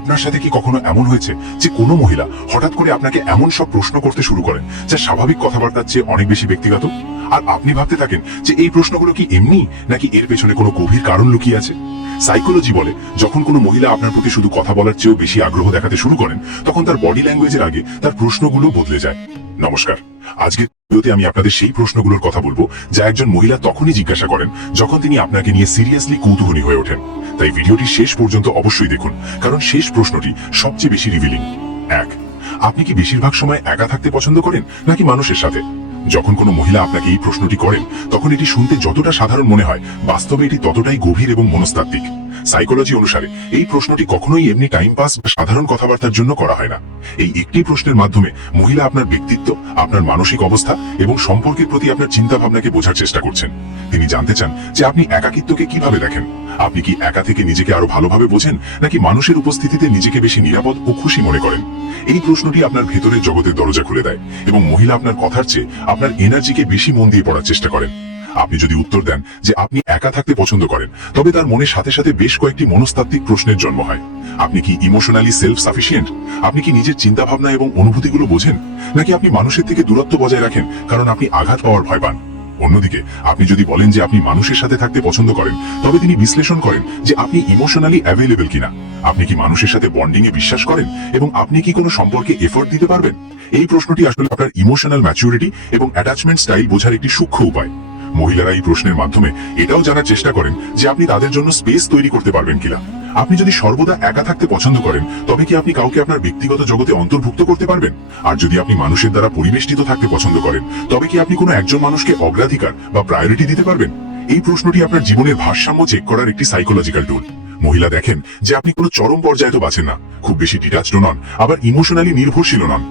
আপনার সাথে কি কখনো এমন হয়েছে যে কোনো মহিলা হঠাৎ করে আপনাকে এমন সব প্রশ্ন করতে শুরু করেন যা স্বাভাবিক কথাবার্তার চেয়ে অনেক বেশি ব্যক্তিগত, আর আপনি ভাবতে থাকেন যে এই প্রশ্নগুলো কি এমনি নাকি এর পেছনে কোনো গভীর কারণ লুকিয়ে আছে? সাইকোলজি বলে, যখন কোনো মহিলা আপনার প্রতি শুধু কথা বলার চেয়েও বেশি আগ্রহ দেখাতে শুরু করেন, তখন তার বডি ল্যাঙ্গুয়েজের আগে তার প্রশ্নগুলো বদলে যায়। নমস্কার, আজকের ভিডিওতে আমি আপনাদের সেই প্রশ্নগুলোর কথা বলবো যা একজন মহিলা তখনই জিজ্ঞাসা করেন যখন তিনি আপনাকে নিয়ে সিরিয়াসলি কৌতূহলী হয়ে ওঠেন। তাই ভিডিওটি শেষ পর্যন্ত অবশ্যই দেখুন, কারণ শেষ প্রশ্নটি সবচেয়ে বেশি রিভিলিং। 1. আপনি কি বেশিরভাগ সময় একা থাকতে পছন্দ করেন নাকি মানুষের সাথে? যখন কোনো মহিলা আপনাকে এই প্রশ্নটি করেন, তখন এটি শুনতে যতটা সাধারণ মনে হয়, বাস্তবে এটি ততটাই গভীর এবং মনস্তাত্ত্বিক। সাইকোলজি অনুসারে এই প্রশ্নটি কখনোই এমনি টাইম পাস বা সাধারণ কথাবার্তার জন্য করা হয় না। এই একটি প্রশ্নের মাধ্যমে মহিলা আপনার ব্যক্তিত্ব, আপনার মানসিক অবস্থা এবং সম্পর্কের প্রতি আপনার চিন্তা ভাবনাকে বোঝার চেষ্টা করছেন। তিনি জানতে চান যে আপনি একাকিত্বকে কিভাবে দেখেন। আপনি কি একা থেকে নিজেকে আরো ভালোভাবে বোঝেন নাকি মানুষের উপস্থিতিতে নিজেকে বেশি নিরাপদ ও খুশি মনে করেন? এই প্রশ্নটি আপনার ভেতরের জগতের দরজা খুলে দেয় এবং মহিলা আপনার কথার চেয়ে আপনার এনার্জিকে বেশি মন দিয়ে পড়ার চেষ্টা করেন। আপনি যদি উত্তর দেন যে আপনি একা থাকতে পছন্দ করেন, তবে তার মনে সাথে সাথে বেশ কয়েকটি মনস্তাত্ত্বিক প্রশ্নের জন্ম হয়। আপনি কি ইমোশনালি সেলফ সাফিসিয়েন্ট? আপনি কি নিজের চিন্তা ভাবনা এবং অনুভূতিগুলো বোঝেন, নাকি আপনি মানুষের থেকে দূরত্ব বজায় রাখেন কারণ আপনি আঘাত পাওয়ার ভয় পান? অন্যদিকে আপনি যদি বলেন যে আপনি মানুষের সাথে থাকতে পছন্দ করেন, তবে তিনি বিশ্লেষণ করেন যে আপনি ইমোশনালি অ্যাভেলেবল কিনা। আপনি কি মানুষের সাথে বন্ডিং এ বিশ্বাস করেন এবং আপনি কি কোনো সম্পর্কে এফোর্ট দিতে পারবেন? এই প্রশ্নটি আসলে আপনার ইমোশনাল ম্যাচুরিটি এবং অ্যাটাচমেন্ট স্টাইল বোঝার একটি সূক্ষ্ম উপায়। মহিলারা এই প্রশ্নের মাধ্যমে এটাও জানার চেষ্টা করেন যে আপনি তাদের জন্য স্পেস তৈরি করতে পারবেন কিনা। আপনি যদি সর্বদা একা থাকতে পছন্দ করেন, তবে কি আপনি কাউকে আপনার ব্যক্তিগত জগতে অন্তর্ভুক্ত করতে পারবেন? আর যদি আপনি মানুষের দ্বারা পরিবেষ্টিত থাকতে পছন্দ করেন, তবে কি আপনি কোনো একজন মানুষকে অগ্রাধিকার বা প্রায়োরিটি দিতে পারবেন? এই প্রশ্নটি আপনার জীবনের ভারসাম্য চেক করার একটি সাইকোলজিক্যাল টুল। মহিলা দেখেন যে আপনি কোনো চরম পর্যায়ে তো বাঁচেন না, খুব বেশি ডিটাচড নন, আবার ইমোশনালি নির্ভরশীল নন।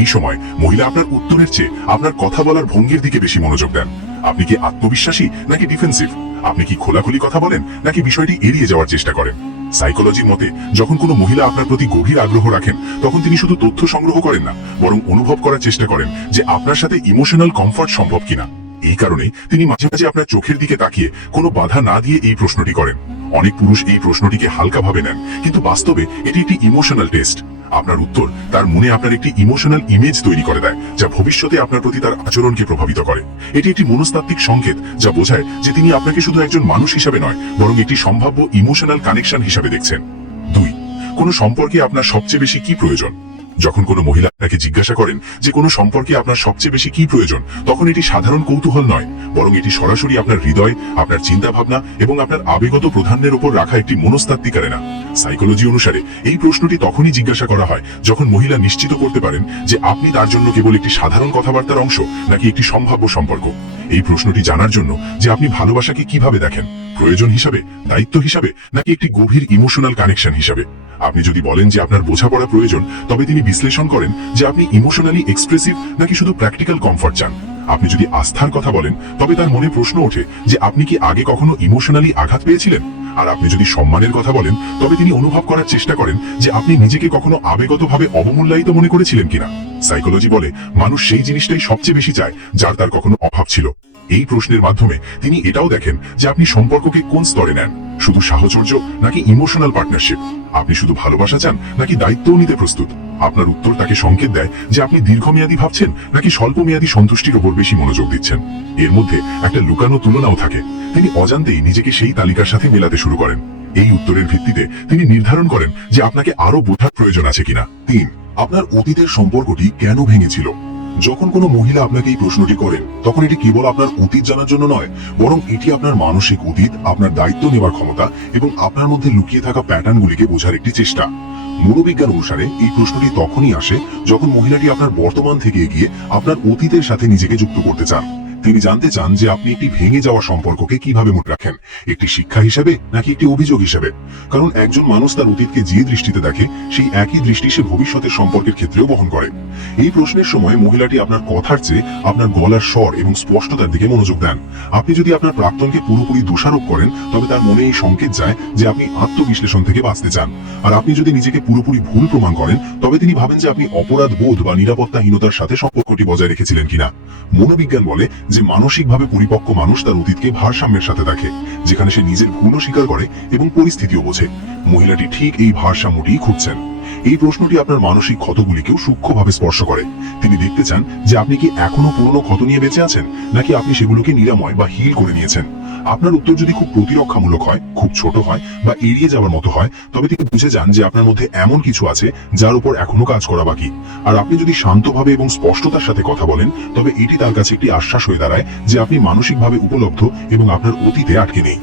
এই সময় মহিলা আপনার উত্তরের চেয়ে আপনার কথা বলার ভঙ্গির দিকে বেশি মনোযোগ দেন। আপনি কি আত্মবিশ্বাসী নাকি ডিফেন্সিভ? আপনি কি খোলাখুলি কথা বলেন নাকি বিষয়টি এড়িয়ে যাওয়ার চেষ্টা করেন? সাইকোলজির মতে, যখন কোনো মহিলা আপনার প্রতি গভীর আগ্রহ রাখেন, তখন তিনি শুধু তথ্য সংগ্রহ করেন না, বরং অনুভব করার চেষ্টা করেন যে আপনার সাথে ইমোশনাল কমফর্ট সম্ভব কিনা। এই কারণেই তিনি মাঝে মাঝে আপনার চোখের দিকে তাকিয়ে কোনো বাধা না দিয়ে এই প্রশ্নটি করেন। অনেক পুরুষ এই প্রশ্নটিকে হালকাভাবে নেন, কিন্তু বাস্তবে এটি একটি ইমোশনাল টেস্ট। আপনার উত্তর তার মনে আপনার একটি ইমোশনাল ইমেজ তৈরি করে দেয়, যা ভবিষ্যতে আপনার প্রতি তার আচরণকে প্রভাবিত করে। এটি একটি মনস্তাত্ত্বিক সংকেত যা বোঝায় যে তিনি আপনাকে শুধু একজন মানুষ হিসাবে নয়, বরং একটি সম্ভাব্য ইমোশনাল কানেকশন হিসাবে দেখছেন। 2. কোনো সম্পর্কে আপনার সবচেয়ে বেশি কি প্রয়োজন? যখন কোনো মহিলা আপনাকে জিজ্ঞাসা করেন যে কোনো সম্পর্কে আপনার সবচেয়ে বেশি কি প্রয়োজন, তখন এটি সাধারণ কৌতূহল নয়, বরং এটি সরাসরি আপনার হৃদয়, আপনার চিন্তা ভাবনা এবং আপনার আবেগত প্রাধান্যের উপর রাখা একটি মনস্তাত্ত্বিক আরেনা। সাইকোলজি অনুসারে এই প্রশ্নটি তখনই জিজ্ঞাসা করা হয় যখন মহিলা নিশ্চিত করতে পারেন যে আপনি তার জন্য কেবল একটি সাধারণ কথাবার্তার অংশ নাকি একটি সম্ভাব্য সম্পর্ক। এই প্রশ্নটি জানার জন্য যে আপনি ভালোবাসাকে কিভাবে দেখেন, প্রয়োজন হিসাবে, দায়িত্ব হিসাবে, নাকি একটি গভীর ইমোশনাল কানেকশন হিসাবে। আপনি যদি বলেন যে আপনার বোঝাপড়া প্রয়োজন, তবে তিনি বিশ্লেষণ করেন যে আপনি ইমোশনালি এক্সপ্রেসিভ নাকি শুধু প্র্যাকটিক্যাল কমফর্ট চান। আপনি যদি আস্থার কথা বলেন, তবে তার মনে প্রশ্ন ওঠে যে আপনি কি আগে কখনো ইমোশনালি আঘাত পেয়েছিলেন। আর আপনি যদি সম্মানের কথা বলেন, তবে তিনি অনুভব করার চেষ্টা করেন যে আপনি নিজেকে কখনো আবেগতভাবে অবমূল্যায়িত মনে করেছিলেন কিনা। সাইকোলজি বলে, মানুষ সেই জিনিসটাই সবচেয়ে বেশি চায় যার তার কখনো অভাব ছিল। এই প্রশ্নের মাধ্যমে তিনি এটাও দেখেন যে আপনি সম্পর্ককে কোন স্তরে নেন, শুধু সাহচর্য নাকি ইমোশনাল পার্টনারশিপ। আপনি শুধু ভালোবাসা চান নাকি দায়িত্বও নিতে প্রস্তুত। আপনার উত্তর তাকে সংকেত দেয় যে আপনি দীর্ঘমেয়াদী ভাবছেন নাকি স্বল্পমেয়াদী সন্তুষ্টির উপর বেশি মনোযোগ দিচ্ছেন। এর মধ্যে একটা লুকানো তুলনাও থাকে। তিনি অজান্তেই নিজেকে সেই তালিকার সাথে মেলাতে শুরু করেন। এই উত্তরের ভিত্তিতে তিনি নির্ধারণ করেন যে আপনাকে আরো বোঝার প্রয়োজন আছে কিনা। 3. আপনার অতীতের সম্পর্কটি কেন ভেঙেছিল? যখন কোনো মহিলা আপনাকে এই প্রশ্নটি করেন, তখন এটি কেবল আপনার অতীত জানার জন্য নয়, বরং এটি আপনার মানসিক অতীত, আপনার দায়িত্ব নেওয়ার ক্ষমতা এবং আপনার মধ্যে লুকিয়ে থাকা প্যাটার্নগুলিকে বোঝার একটি চেষ্টা। মনোবিজ্ঞান অনুসারে এই প্রশ্নটি তখনই আসে যখন মহিলাটি আপনার বর্তমান থেকে এগিয়ে আপনার অতীতের সাথে নিজেকে যুক্ত করতে চান। তিনি জানতে চান যে আপনি একটি ভেঙে যাওয়া সম্পর্ককে কিভাবে মনে রাখেন, একটি শিক্ষা হিসেবে নাকি একটি অভিযোগ হিসেবে। কারণ একজন মানুষ তার অতীতকে যে দৃষ্টিতে দেখে, সেই একই দৃষ্টি সে ভবিষ্যতের সম্পর্কের ক্ষেত্রেও বহন করে। এই প্রশ্নের সময় মহিলাটি আপনার কথার চেয়ে আপনার গলার স্বর এবং স্পষ্টতার দিকে মনোযোগ দেন। আপনি যদি আপনার প্রাক্তনকে পুরোপুরি দোষারোপ করেন, তবে তার মনে এই সংকেত যায় যে আপনি আত্মবিশ্লেষণ থেকে বাঁচতে চান। আর আপনি যদি নিজেকে পুরোপুরি ভুল প্রমাণ করেন, তবে তিনি ভাবেন যে আপনি অপরাধ বোধ বা নিরাপত্তাহীনতার সাথে সম্পর্কটি বজায় রেখেছিলেন কিনা। মনোবিজ্ঞান বলে যে যে মানসিকভাবে পরিপক্ক মানুষ তার অতীতকে ভারসাম্যের সাথে দেখে, যেখানে সে নিজের ভুলও স্বীকার করে এবং পরিস্থিতিও বোঝে। মহিলাটি ঠিক এই ভারসাম্যটিই খুঁজছেন। এই প্রশ্নটি আপনার মানসিক ক্ষতগুলিকেও সূক্ষ্মভাবে স্পর্শ করে। তিনি দেখতে চান যে আপনি কি এখনো পুরনো ক্ষত নিয়ে বেঁচে আছেন, নাকি আপনি সেগুলোকে নিরাময় বা হিল করে নিয়েছেন। আপনার উত্তর যদি খুব প্রতিরক্ষামূলক হয়, খুব ছোট হয় বা এড়িয়ে যাওয়ার মতো হয়, তবে তিনি বুঝে যান যে আপনার মধ্যে এমন কিছু আছে যার উপর এখনো কাজ করা বাকি। আর আপনি যদি শান্তভাবে এবং স্পষ্টতার সাথে কথা বলেন, তবে এটি তার কাছে একটি আশ্বাস হয়ে দাঁড়ায় যে আপনি মানসিকভাবে উপলব্ধ এবং আপনার অতীতে আটকে নেই।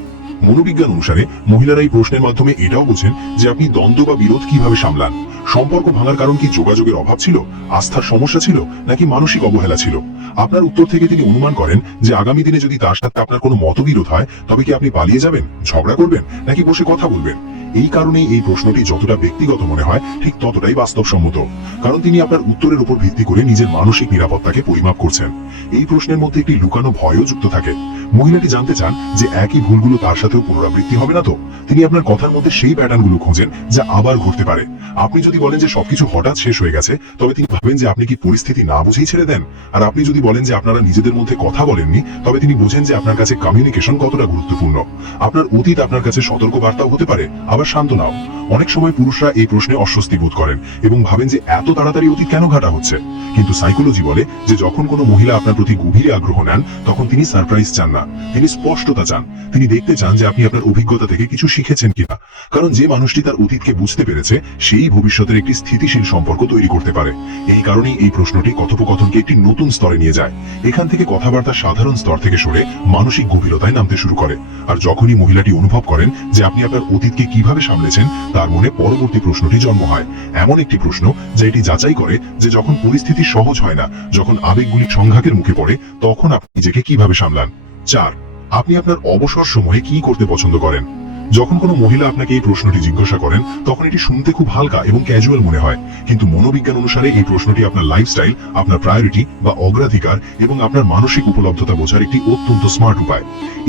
মনোবিজ্ঞান অনুসারে মহিলারা এই প্রশ্নের মাধ্যমে এটাও বোঝেন যে আপনি দ্বন্দ্ব বা বিরোধ কিভাবে সামলান। সম্পর্ক ভাঙার কারণ কি যোগাযোগের অভাব ছিল, আস্থার সমস্যা ছিল, নাকি মানসিক অবহেলা ছিল? আপনার উত্তর থেকে তিনি অনুমান করেন যে আগামী দিনে যদি তার সাথে আপনার কোনো মতবিরোধ হয়, তবে কি আপনি পালিয়ে যাবেন, ঝগড়া করবেন, নাকি বসে কথা বলবেন। এই কারণেই এই প্রশ্নটি যতটা ব্যক্তিগত মনে হয়, ঠিক ততটাই বাস্তবসম্মত। কারণ তিনি আপনার উত্তরের উপর ভিত্তি করে নিজের মানসিক নিরাপত্তাকে পরিমাপ করছেন। এই প্রশ্নের মধ্যে একটি লুকানো ভয়ও যুক্ত থাকে। মহিলাটি জানতে চান যে একই ভুলগুলো তার সাথেও পুনরাবৃত্তি হবে না তো। তিনি আপনার কথার মধ্যে সেই প্যাটার্নগুলো খোঁজেন যা আবার ঘটতে পারে। আপনি যদি বলেন যে সবকিছু হঠাৎ শেষ হয়ে গেছে, তবে তিনি ভাবেন যে আপনি কি পরিস্থিতি না বুঝেই ছেড়ে দেন। আর আপনি যদি বলেন যে আপনারা নিজেদের মধ্যে কথা বলেননি, তবে তিনি বোঝেন যে আপনার কাছে কমিউনিকেশন কতটা গুরুত্বপূর্ণ। আপনার অতীত আপনার কাছে সতর্ক বার্তাও হতে পারে, আবার সান্ত্বনাও। অনেক সময় পুরুষরা এই প্রশ্নে অস্বস্তি বোধ করেন এবং ভাবেন যে এত তাড়াতাড়ি অতীত কেন ঘটা হচ্ছে। কিন্তু সাইকোলজি বলে যে যখন কোনো মহিলা আপনার প্রতি গভীরে আগ্রহ নেন, তখন তিনি সারপ্রাইজ চান না, তিনি স্পষ্টতা চান। তিনি দেখতে চান যে আপনি আপনার অভিজ্ঞতা থেকে কিছু শিখেছেন কিনা। কারণ যে মানুষটি তার অতীতকে বুঝতে পেরেছে, সেই ভবিষ্যতের একটি স্থিতিশীল সম্পর্ক তৈরি করতে পারে। এই কারণেই এই প্রশ্নটি কথোপকথনকে একটি নতুন স্তরে নিয়ে যায়। এখান থেকে কথাবার্তা সাধারণ স্তর থেকে সরে মানসিক গভীরতায় নামতে শুরু করে। আর যখনই মহিলাটি অনুভব করেন যে আপনি আপনার অতীতকে কিভাবে সামলেছেন, তার মনে পরবর্তী প্রশ্নটি জন্ম হয়। এমন একটি প্রশ্ন যা এটি যাচাই করে যে যখন পরিস্থিতি সহজ হয় না, যখন আবেগগুলি সংঘাতের মুখে পড়ে, তখন আপনি নিজেকে কিভাবে সামলান। 4. আপনি আপনার অবসর সময়ে কি করতে পছন্দ করেন? যখন কোনো মহিলা আপনাকে এই প্রশ্নটি জিজ্ঞাসা করেন, তখন এটি শুনতে খুব হালকা এবং ক্যাজুয়াল মনে হয়। কিন্তু মনোবিজ্ঞান অনুসারে এই প্রশ্নটি আপনার লাইফস্টাইল, আপনার প্রায়োরিটি বা অগ্রাধিকার এবং আপনার মানসিক উপলব্ধতা বোঝার একটি অত্যন্ত স্মার্ট উপায়।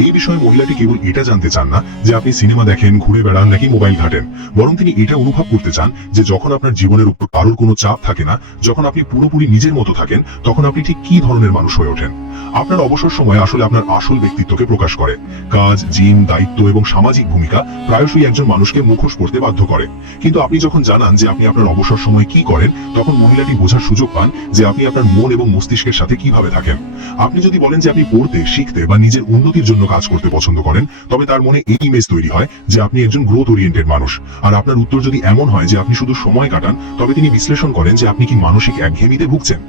এই বিষয়ে মহিলাটি কেবল এটা জানতে চান না যে আপনি সিনেমা দেখেন, ঘুরে বেড়ান নাকি মোবাইল ঘাটেন, বরং তিনি এটা অনুভব করতে চান যে যখন আপনার জীবনের উপর কারোর কোনো চাপ থাকে না, যখন আপনি পুরোপুরি নিজের মতো থাকেন, তখন আপনি ঠিক কি ধরনের মানুষ হয়ে ওঠেন। আপনার অবসর সময় আসলে আপনার আসল ব্যক্তিত্বকে প্রকাশ করে। কাজ, জিম, দায়িত্ব এবং সামাজিক ভূমিকা প্রায়শই একজন মানুষকে মুখোশ পড়তে বাধ্য করে। কিন্তু আপনি যখন জানান যে আপনি আপনার অবসর সময় কি করেন, তখন মহিলাটি বোঝার সুযোগ পান যে আপনি আপনার মন এবং মস্তিষ্কের সাথে কিভাবে থাকেন। আপনি যদি বলেন যে আপনি পড়তে, শিখতে বা নিজের উন্নতির জন্য কাজ করতে পছন্দ করেন, তবে তার মনে এই ইমেজ তৈরি হয় যে আপনি একজন গ্রোথ ওরিয়েন্টেড মানুষ। আর আপনার উত্তর যদি এমন হয় যে আপনি শুধু সময় কাটান, তবে তিনি বিশ্লেষণ করেন যে আপনি কি মানসিক একঘেয়েমিতে ভুগছেন।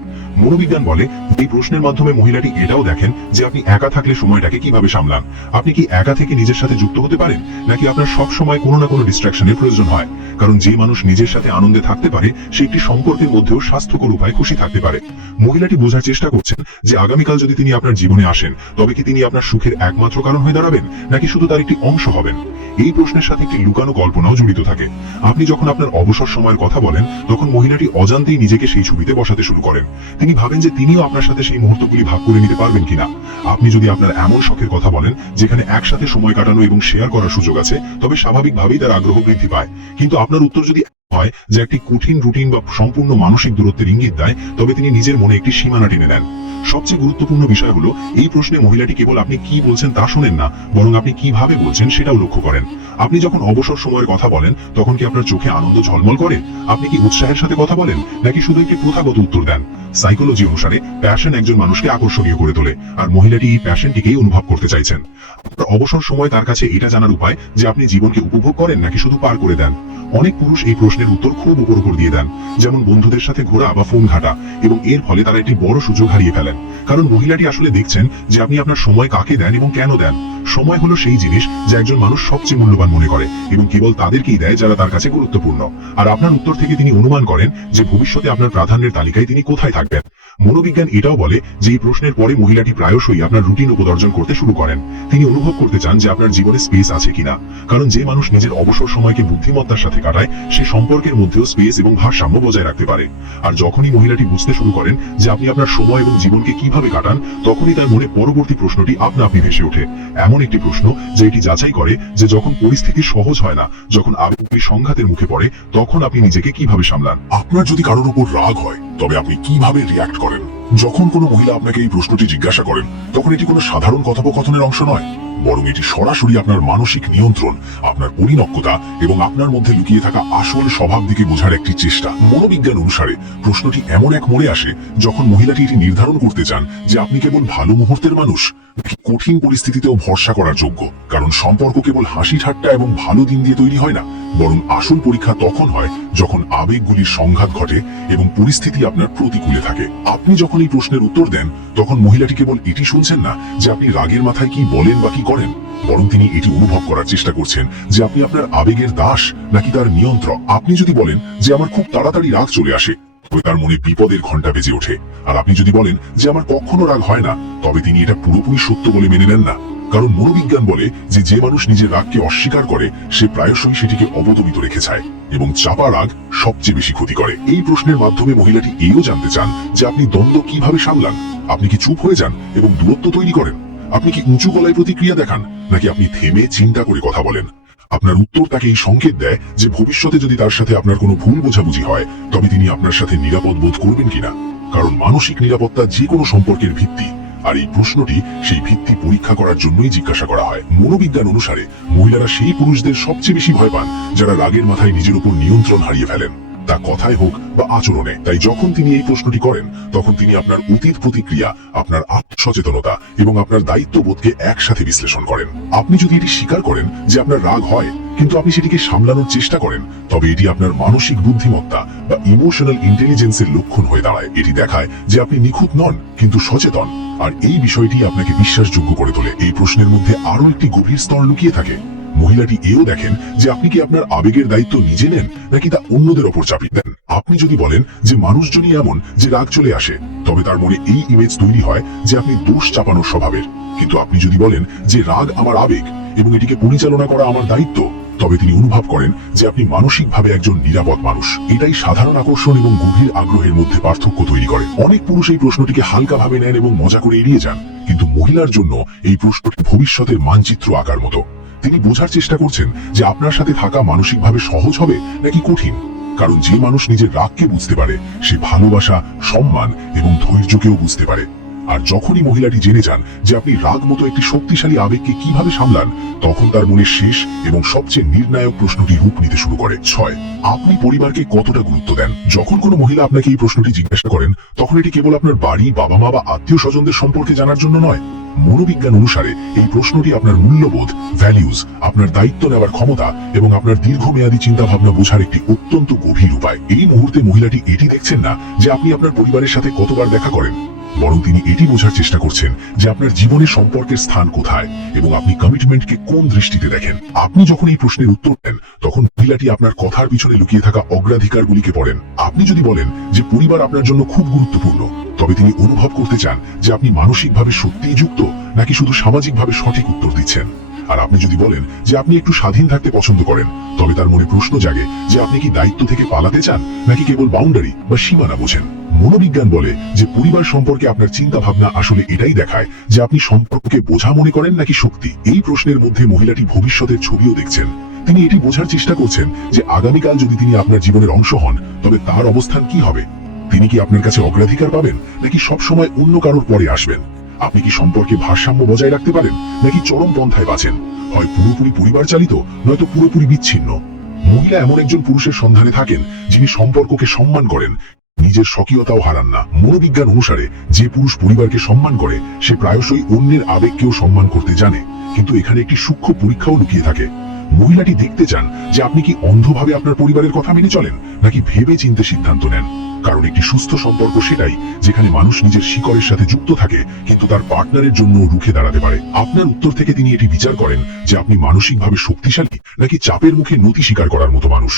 মনোবিজ্ঞান বলে এই প্রশ্নের মাধ্যমে মহিলাটি এটাও দেখেন যে আপনি একা থাকলে সময়টাকে কিভাবে সামলান। আপনি কি একা থেকে নিজের সাথে যুক্ত হতে পারেন, নাকি আপনার সব সময় কোনো না কোনো ডিস্ট্রাকশনের প্রয়োজন হয়। কারণ যে মানুষ নিজের সাথে আনন্দে থাকতে পারে, সে একটি সম্পর্কের মধ্যেও স্বাস্থ্যকর উপায় খুশি থাকতে পারে। মহিলাটি বোঝার চেষ্টা করছেন যে আগামীকাল যদি তিনি আপনার জীবনে আসেন, তবে কি তিনি আপনার সুখের একমাত্র কারণ হয়ে দাঁড়াবেন, নাকি শুধু তার একটি অংশ হবেন। এই প্রশ্নের সাথে একটি লুকানো কল্পনাও জড়িত থাকে। আপনি যখন আপনার অবসর সময়ের কথা বলেন, তখন মহিলাটি অজান্তেই নিজেকে সেই ছবিতে বসাতে শুরু করেন। তিনি ভাবেন যে তিনিও আপনার সাথে সেই মুহূর্তগুলি ভাগ করে নিতে পারবেন কিনা। আপনি যদি আপনার এমন শখের কথা বলেন যেখানে একসাথে সময় কাটানো এবং শেয়ার করার সুযোগ আছে, তবে স্বাভাবিকভাবেই তার আগ্রহ বৃদ্ধি পায়। কিন্তু আপনার উত্তর যদি হয় যে একটি কঠিন রুটিন বা সম্পূর্ণ মানসিক দূরত্বের ইঙ্গিত দেয়, তবে তিনি নিজের মনে একটি সীমানা টেনে নেন। সবচেয়ে গুরুত্বপূর্ণ বিষয় হলো এই প্রশ্নে মহিলাটি কেবল আপনি কি বলছেন তা শোনেন না, বরং আপনি কিভাবে বলছেন সেটাও লক্ষ্য করেন। আপনি যখন অবসর সময়ের কথা বলেন, তখন কি আপনার চোখে আনন্দ ঝলমল করে? আপনি কি উৎসাহের সাথে কথা বলেন, নাকি শুধু একটি প্রথাগত উত্তর দেন? সাইকোলজি অনুসারে প্যাশন একজন মানুষকে আকর্ষণীয় করে তোলে, আর মহিলাটি এই প্যাশনটিকেই অনুভব করতে চাইছেন। অবসর সময় তার কাছে এটা জানার উপায় যে আপনি জীবনকে উপভোগ করেন নাকি শুধু পার করে দেন। অনেক পুরুষ এই প্রশ্নের উত্তর খুব উপর দিয়ে দেন, যেমন বন্ধুদের সাথে ঘোরা বা ফোন ঘাটা, এবং এর ফলে তারা একটি বড় সুযোগ হারিয়ে ফেলেন। কারণ মহিলাটি আসলে দেখছেন যে আপনি আপনার সময় কাকে দেন এবং কেন দেন। সময় হলো সেই জিনিস যা একজন মানুষ সবচেয়ে মূল্যবান মনে করে, এবং কেবল তাদেরকেই দেয় যারা তার কাছে গুরুত্বপূর্ণ। আর আপনার উত্তর থেকে তিনি অনুমান করেন যে ভবিষ্যতে আপনার প্রাধান্যের তালিকায় তিনি কোথায় থাকবেন। মনোবিজ্ঞান এটাও বলে যে এই প্রশ্নের পরে মহিলাটি প্রায়শই আপনার রুটিন উপদর্জন করতে শুরু করেন। তিনি অনুভব করতে চান যে আপনার জীবনে স্পেস আছে কিনা। কারণ যে মানুষ নিজের অবসর সময়কে বুদ্ধিমত্তার সাথে কাটায়, সে সম্পর্কের মধ্যেও স্পেস এবং ভারসাম্য বজায় রাখতে পারে। আর যখনই মহিলাটি বুঝতে শুরু করেন যে আপনি আপনার সময় এবং জীবনকে কিভাবে কাটান, তখনই তার মনে পরবর্তী প্রশ্নটি আপনা আপনি ভেসে ওঠে। এমন একটি প্রশ্ন যে এটি যাচাই করে যে যখন পরিস্থিতি সহজ হয় না, যখন আবেগগুলি সংঘাতের মুখে পড়ে, তখন আপনি নিজেকে কিভাবে সামলান। আপনার যদি কারোর উপর রাগ হয়, তবে আপনি কিভাবে রিঅ্যাক্ট করেন? যখন কোনো মহিলা আপনাকে এই প্রশ্নটি জিজ্ঞাসা করেন তখন এটি কোনো সাধারণ কথোপকথনের অংশ নয়, বরং এটি সরাসরি আপনার মানসিক নিয়ন্ত্রণ, আপনার পরিণক্কতা এবং আপনার মধ্যে লুকিয়ে থাকা আসল স্বভাব দিকে বোঝার একটি চেষ্টা। মনোবিজ্ঞান অনুসারে প্রশ্নটি এমন এক মোড়ে আসে যখন মহিলাটি এটি নির্ধারণ করতে চান যে আপনি কেবল ভালো মুহূর্তের মানুষ নাকি কঠিন পরিস্থিতিতেও ভরসা করার যোগ্য। কারণ সম্পর্ক কেবল হাসি ঠাট্টা এবং ভালো দিন দিয়ে তৈরি হয় না, বরং আসল পরীক্ষা তখন হয় যখন আবেগগুলির সংঘাত ঘটে এবং পরিস্থিতি আপনার প্রতিকূলে থাকে। আপনি যখন এই প্রশ্নের উত্তর দেন তখন মহিলাটি কেবল এটি শুনছেন না যে আপনি রাগের মাথায় কি বলেন বা কি করেন, বরং তিনি এটি অনুভব করার চেষ্টা করছেন যে আপনি আপনার আবেগের দাস নাকি তার নিয়ন্ত্রক। আপনি যদি বলেন যে আমার খুব তাড়াতাড়ি রাগ চলে আসে, তবে তার মনে বিপদের ঘন্টা বেজে ওঠে। আর আপনি যদি বলেন যে আমার কখনো রাগ হয় না, তবে তিনি এটা পুরোপুরি সত্য বলে মেনে নেন না। কারণ মনোবিজ্ঞান বলে যে মানুষ নিজের রাগকে অস্বীকার করে সে প্রায়শই সেটিকে অবদমিত রেখে যায় এবং চাপা রাগ সবচেয়ে বেশি ক্ষতি করে। এই প্রশ্নের মাধ্যমে মহিলাটি এও জানতে চান যে আপনি দ্বন্দ্ব কিভাবে সামলান। আপনি কি চুপ হয়ে যান এবং দূরত্ব তৈরি করেন? আপনি কি উঁচু গলায় প্রতিক্রিয়া দেখান নাকি আপনি থেমে চিন্তা করে কথা বলেন? আপনার উত্তর তাকে এই সংকেত দেয় যে ভবিষ্যতে যদি তার সাথে আপনার কোনো ভুল বোঝাবুঝি হয় তবে তিনি আপনার সাথে নিরাপদ বোধ করবেন কিনা। কারণ মানসিক নিরাপত্তা যে কোনো সম্পর্কের ভিত্তি, আর এই প্রশ্নটি সেই ভিত্তি পরীক্ষা করার জন্যই জিজ্ঞাসা করা হয়। মনোবিজ্ঞান অনুসারে মহিলারা সেই পুরুষদের সবচেয়ে বেশি ভয় পান যারা রাগের মাথায় নিজের উপর নিয়ন্ত্রণ হারিয়ে ফেলেন, তা কথায় হোক বা আচরণে। তাই যখন তিনি এই প্রশ্নটি করেন তখন তিনি আপনার অতীত প্রতিক্রিয়া, আপনার আত্মসচেতনতা এবং আপনার দায়িত্ববোধকে একসাথে বিশ্লেষণ করেন। আপনি যদি এটি স্বীকার করেন যে আপনার রাগ হয় কিন্তু আপনি সেটিকে সামলানোর চেষ্টা করেন, তবে এটি আপনার মানসিক বুদ্ধিমত্তা বা ইমোশনাল ইন্টেলিজেন্সের লক্ষণ হয়ে দাঁড়ায়। এটি দেখায় যে আপনি নিখুঁত নন কিন্তু সচেতন, আর এই বিষয়টি আপনাকে বিশ্বাসযোগ্য করে তোলে। এই প্রশ্নের মধ্যে আরো একটি গভীর স্তর লুকিয়ে থাকে। মহিলাটি এও দেখেন যে আপনি কি আপনার আবেগের দায়িত্ব নিজে নেন নাকি তা অন্যদের ওপর চাপিয়ে দেন। আপনি যদি বলেন যে মানুষজনই এমন যে রাগ চলে আসে, তবে তার মনে এই ইমেজ তৈরি হয় যে আপনি দোষ চাপানোর স্বভাবের। কিন্তু আপনি যদি বলেন যে রাগ আমার আবেগ এবং এটিকে পরিচালনা করা আমার দায়িত্ব, তবে তিনি অনুভব করেন যে আপনি মানসিকভাবে একজন নিরাপদ মানুষ। এটাই সাধারণ আকর্ষণ এবং গভীর আগ্রহের মধ্যে পার্থক্য তৈরি করে। অনেক পুরুষ এই প্রশ্নটিকে হালকাভাবে নেন এবং মজা করে এড়িয়ে যান, কিন্তু মহিলার জন্য এই প্রশ্নটি ভবিষ্যতের মানচিত্র আঁকার মতো। তিনি বোঝার চেষ্টা করছেন যে আপনার সাথে থাকা মানসিকভাবে সহজ হবে নাকি কঠিন। কারণ যে মানুষ নিজের রাগকে বুঝতে পারে সে ভালোবাসা, সম্মান এবং ধৈর্যকেও বুঝতে পারে। আর যখনই মহিলাটি জেনে যান যে আপনি রাগ মতো একটি শক্তিশালী আবেগকে কিভাবে সামলান, তখন তার মনে শেষ এবং সবচেয়ে নির্ণায়ক প্রশ্নটি রূপ নিতে শুরু করে। 6. আপনি পরিবারকে কতটা গুরুত্ব দেন? যখন কোনো মহিলা আপনাকে এই প্রশ্নটি জিজ্ঞাসা করেন তখন এটি কেবল আপনার বাড়ি, বাবা মা বা আত্মীয় স্বজনদের সম্পর্কে জানার জন্য নয়। মনোবিজ্ঞান অনুসারে এই প্রশ্নটি আপনার মূল্যবোধ, ভ্যালিউজ, আপনার দায়িত্ব নেওয়ার ক্ষমতা এবং আপনার দীর্ঘমেয়াদী চিন্তা ভাবনা বোঝার একটি অত্যন্ত গভীর উপায়। এই মুহূর্তে মহিলাটি এটি দেখছেন না যে আপনি আপনার পরিবারের সাথে কতবার দেখা করেন, বরং তিনি এটি বোঝার চেষ্টা করছেন যে আপনার জীবনে সম্পর্কের স্থান কোথায় এবং আপনি কমিটমেন্টকে কোন দৃষ্টিতে দেখেন। আপনি যখন এই প্রশ্নের উত্তর দেন তখন মহিলাটি আপনার কথার পিছনে লুকিয়ে থাকা অগ্রাধিকারগুলিকে পড়েন। আপনি যদি বলেন যে পরিবার আপনার জন্য খুব গুরুত্বপূর্ণ, তবে তিনি অনুভব করতে চান যে আপনি মানসিকভাবে সত্যিই যুক্ত নাকি শুধু সামাজিকভাবে সঠিক উত্তর দিচ্ছেন। আর আপনি যদি বলেন যে আপনি একটু স্বাধীন থাকতে পছন্দ করেন, তবে তার মনে প্রশ্ন জাগে যে আপনি কি দায়িত্ব থেকে পালাতে চান নাকি কেবল বাউন্ডারি বা সীমানা বোঝেন। মনোবিজ্ঞান বলে যে পরিবার সম্পর্কে আপনার চিন্তা ভাবনা আসলে এটাই দেখায় যে আপনি সম্পর্ককে বোঝা মনে করেন নাকি শক্তি। এই প্রশ্নের মধ্যে মহিলাটি ভবিষ্যতের ছবিও দেখছেন। তিনি এটি বোঝার চেষ্টা করছেন যে আগামীকাল যদি তিনি আপনার জীবনের অংশ হন তবে তার অবস্থান কি হবে। তিনি কি আপনার কাছে অগ্রাধিকার পাবেন নাকি সবসময় অন্য কারোর পরে আসবেন? আপনি কি সম্পর্কে ভারসাম্য বজায় রাখতে পারেন নাকি চরম পন্থায় বাঁচেন, হয় পুরোপুরি পরিবার চালিত নয়তো পুরোপুরি বিচ্ছিন্ন। মহিলা এমন একজন পুরুষের সন্ধানে থাকেন যিনি সম্পর্ককে সম্মান করেন, নিজের স্বকীয়তাও হারান না। মনোবিজ্ঞান অনুসারে যে পুরুষ পরিবারকে সম্মান করে সে প্রায়শই অন্যের আবেগকেও সম্মান করতে জানে। কিন্তু এখানে একটি সূক্ষ্ম পরীক্ষাও লুকিয়ে থাকে। মহিলাটি দেখতে চান যে আপনি কি অন্ধভাবে আপনার পরিবারের কথা মেনে চলেন নাকি ভেবে চিন্তে সিদ্ধান্ত নেন। কারণ একটি সুস্থ সম্পর্ক সেটাই যেখানে মানুষ নিজের শিকড়ের সাথে যুক্ত থাকে কিন্তু তার পার্টনারের জন্য রুখে দাঁড়াতে পারে। আপনার উত্তর থেকে তিনি এটি বিচার করেন যে আপনি মানসিকভাবে শক্তিশালী নাকি চাপের মুখে নতি স্বীকার করার মতো মানুষ।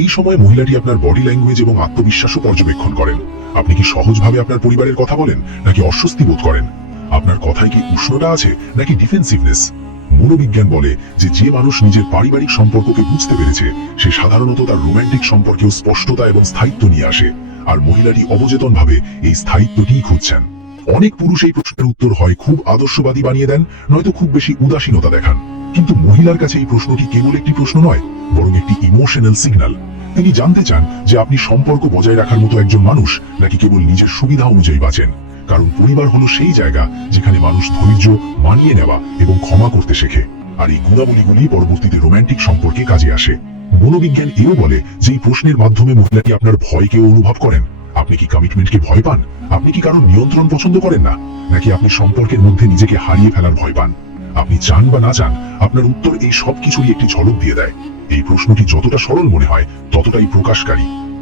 এই সময় মহিলাটি আপনার বডি ল্যাঙ্গুয়েজ এবং আত্মবিশ্বাসও পর্যবেক্ষণ করেন। আপনি কি সহজভাবে আপনার পরিবারের কথা বলেন নাকি অস্বস্তি বোধ করেন? আপনার কথায় কি উষ্ণতা আছে নাকি ডিফেন্সিভনেস? মনোবিজ্ঞান বলে যে মানুষ নিজের পারিবারিক সম্পর্ককে বুঝতে পেরেছে সে সাধারণত তার রোমান্টিক সম্পর্কেও স্পষ্টতা এবং স্থায়িত্ব নিয়ে আসে। আর মহিলাটি অবচেতনভাবে এই স্থায়িত্বটিই খুঁজছেন। অনেক পুরুষ এই প্রশ্নের উত্তর হয় খুব আদর্শবাদী বানিয়ে দেন নয়তো খুব বেশি উদাসীনতা দেখান। কিন্তু মহিলার কাছে এই প্রশ্নটি কেবল একটি প্রশ্ন নয়, বরং একটি ইমোশনাল সিগন্যাল। তিনি জানতে চান যে আপনি সম্পর্ক বজায় রাখার মতো একজন মানুষ নাকি কেবল নিজের সুবিধা অনুযায়ী বাঁচেন। কারণ পরিবার হলো সেই জায়গা যেখানে মানুষ ধৈর্য, মানিয়ে নেওয়া এবং ক্ষমা করতে শেখে। আর এই গুণাবলীগুলি পরবর্তীতে রোমান্টিক সম্পর্কে কাজে আসে। মনোবিজ্ঞান এও বলে যে এই প্রশ্নের মাধ্যমে মহিলাটি আপনার ভয়কে অনুভব করেন। আপনি কি কমিটমেন্টকে ভয় পান? আপনি কি কারণ নিয়ন্ত্রণ পছন্দ করেন না? নাকি আপনি সম্পর্কের মধ্যে নিজেকে হারিয়ে ফেলার ভয় পান? আপনি চান বা না চান, আপনার উত্তর এই সব কিছুরই একটি ঝলক দিয়ে দেয়। এই প্রশ্নটি যতটা সরল মনে হয় ততটাই প্রকাশকারী।